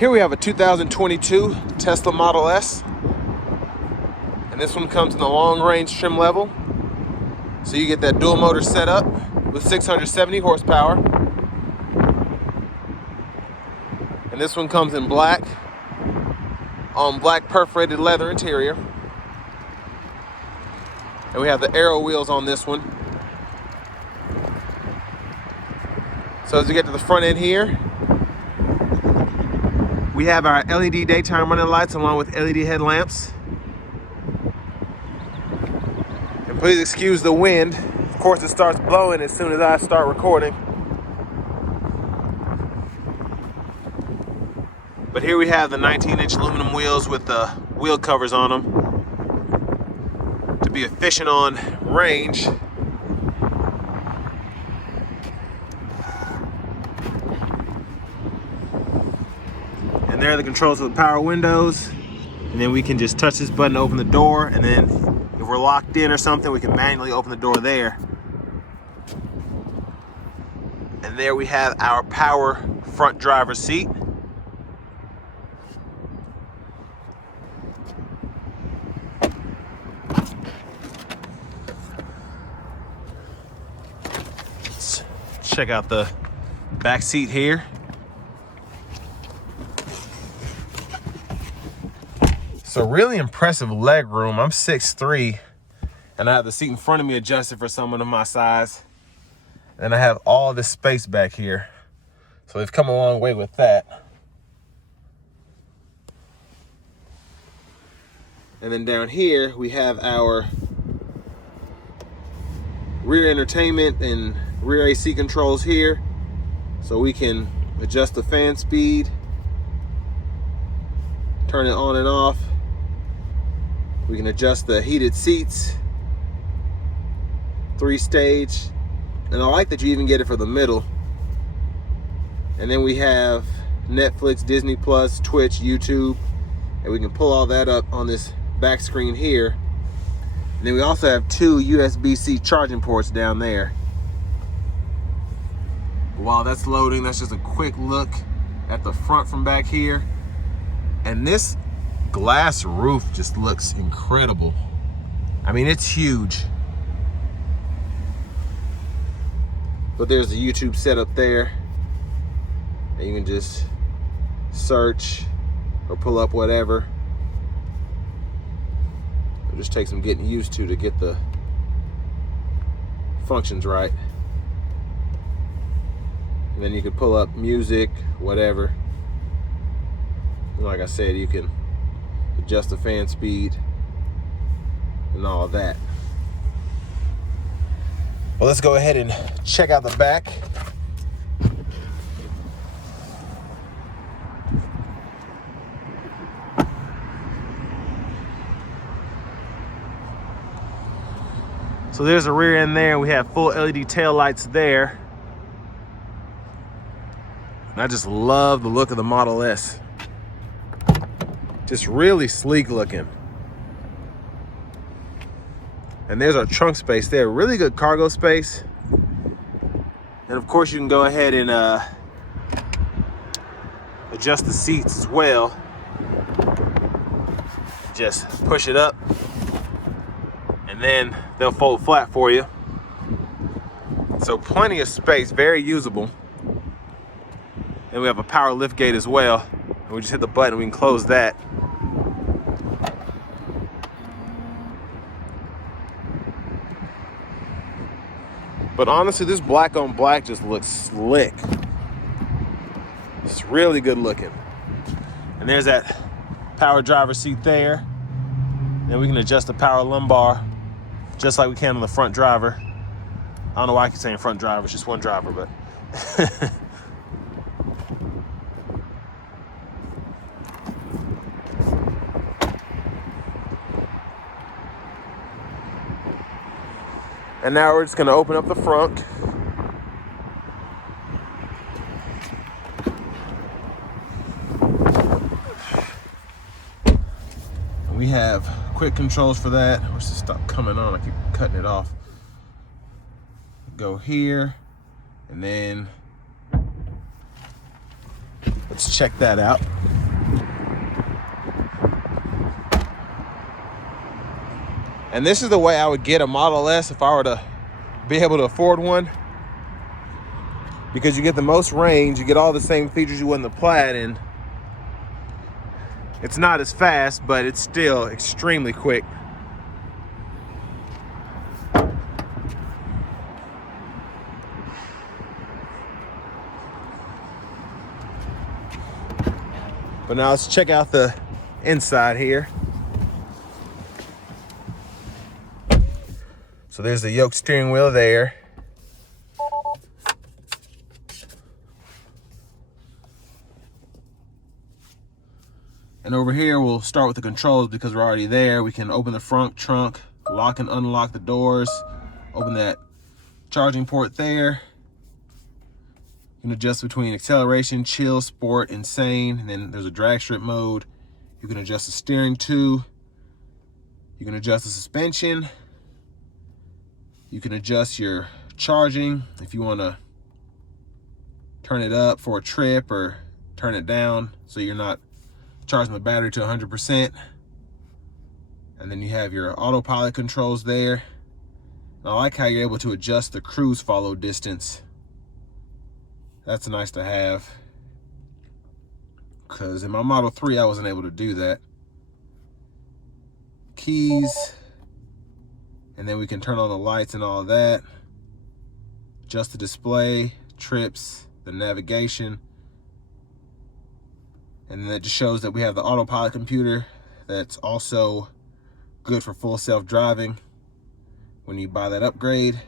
Here we have a 2022 Tesla Model S. And this one comes in the long range trim level. So you get that dual motor setup with 670 horsepower. And this one comes in black on black perforated leather interior. And we have the aero wheels on this one. So as we get to the front end here, we have our LED daytime running lights along with LED headlamps. And please excuse the wind. Of course, it starts blowing as soon as I start recording. But here we have the 19-inch aluminum wheels with the wheel covers on them to be efficient on range. And there are the controls for the power windows. And then we can just touch this button to open the door. And then if we're locked in or something, we can manually open the door there. And there we have our power front driver's seat. Let's check out the back seat here. So really impressive leg room. I'm 6'3", and I have the seat in front of me adjusted for someone of my size. And I have all this space back here. So they've come a long way with that. And then down here, we have our rear entertainment and rear AC controls here. So we can adjust the fan speed, turn it on and off. We can adjust the heated seats, 3-stage, and I like that you even get it for the middle. And then we have Netflix, Disney Plus, Twitch, YouTube, and we can pull all that up on this back screen here. And then we also have 2 USB-C charging ports down there. While that's loading, that's just a quick look at the front from back here. And this glass roof just looks incredible. I mean, it's huge. But there's the YouTube setup there. And you can just search or pull up whatever. It'll just take some getting used to get the functions right. And then you can pull up music, whatever. And like I said, you can adjust the fan speed and all of that. Well, let's go ahead and check out the back. So there's a rear end there, and we have full LED tail lights there. And I just love the look of the Model S. Just really sleek looking. And there's our trunk space there. Really good cargo space. And of course you can go ahead and adjust the seats as well. Just push it up and then they'll fold flat for you. So plenty of space, very usable. And we have a power lift gate as well. And we just hit the button, we can close that. But honestly, this black on black just looks slick. It's really good looking. And there's that power driver seat there. Then we can adjust the power lumbar just like we can on the front driver. I don't know why I keep saying front driver, it's just one driver, but. And now we're just gonna open up the front. And we have quick controls for that. Let's just stop coming on, I keep cutting it off. Go here, and then let's check that out. And this is the way I would get a Model S if I were to be able to afford one, because you get the most range, you get all the same features you would in the Plaid, and it's not as fast, but it's still extremely quick. But now let's check out the inside here. So there's the yoke steering wheel there. And over here, we'll start with the controls because we're already there. We can open the front trunk, lock and unlock the doors, open that charging port there. You can adjust between acceleration, chill, sport, insane, and then there's a drag strip mode. You can adjust the steering too. You can adjust the suspension. You can adjust your charging if you want to turn it up for a trip or turn it down so you're not charging the battery to 100%. And then you have your autopilot controls there. And I like how you're able to adjust the cruise follow distance. That's nice to have, because in my Model 3 I wasn't able to do that. Keys, and then we can turn on the lights and all of that. Adjust the display, trips, the navigation. And then that just shows that we have the autopilot computer that's also good for full self-driving when you buy that upgrade.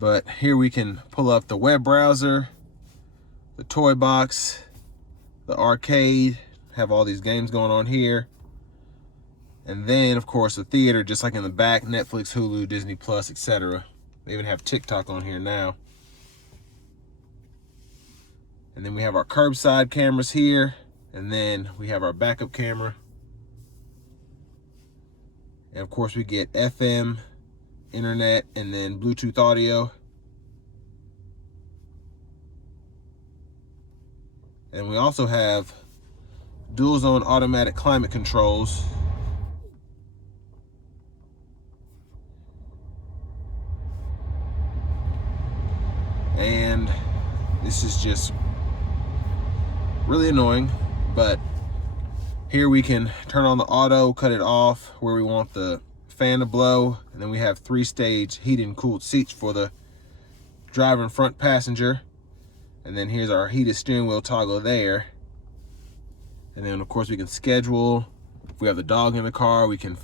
But here we can pull up the web browser, the toy box, the arcade, have all these games going on here. And then of course the theater, just like in the back, Netflix, Hulu, Disney Plus, etc. They even have TikTok on here now. And then we have our curbside cameras here. And then we have our backup camera. And of course we get FM, internet, and then Bluetooth audio. And we also have dual zone automatic climate controls. And this is just really annoying, but here we can turn on the auto, cut it off where we want the fan to blow, and then we have 3-stage heated and cooled seats for the driver and front passenger. And then here's our heated steering wheel toggle there. And then of course we can schedule. If we have the dog in the car, we can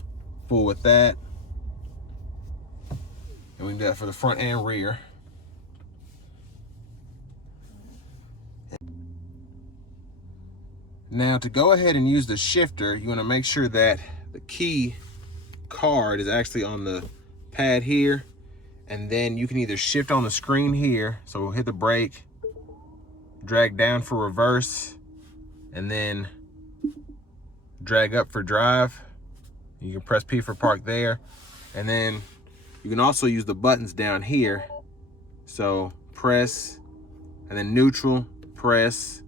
fool with that. And we can do that for the front and rear. Now to go ahead and use the shifter, you want to make sure that the key card is actually on the pad here, and then you can either shift on the screen here, so we'll hit the brake, drag down for reverse, and then drag up for drive. You can press P for park there, and then you can also use the buttons down here, so press, and then neutral, press,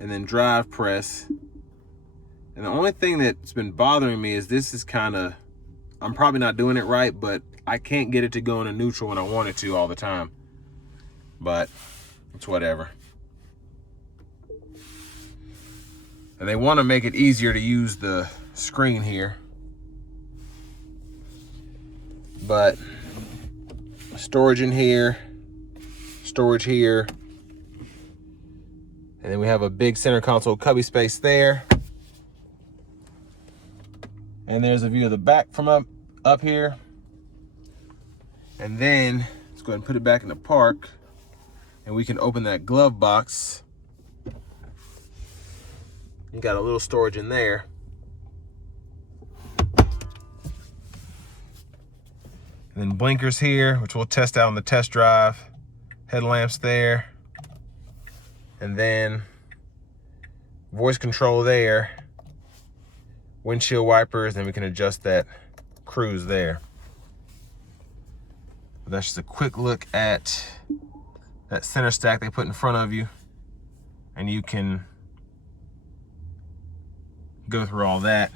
and then drive, press. And the only thing that's been bothering me is this is kind of, I'm probably not doing it right, but I can't get it to go into neutral when I want it to all the time. But it's whatever. And they want to make it easier to use the screen here. But storage in here, storage here. And then we have a big center console cubby space there. And there's a view of the back from up here. And then let's go ahead and put it back in the park. And we can open that glove box. You got a little storage in there. And then blinkers here, which we'll test out on the test drive. Headlamps there. And then voice control there. Windshield wipers, and we can adjust that cruise there. But that's just a quick look at that center stack they put in front of you. And you can go through all that.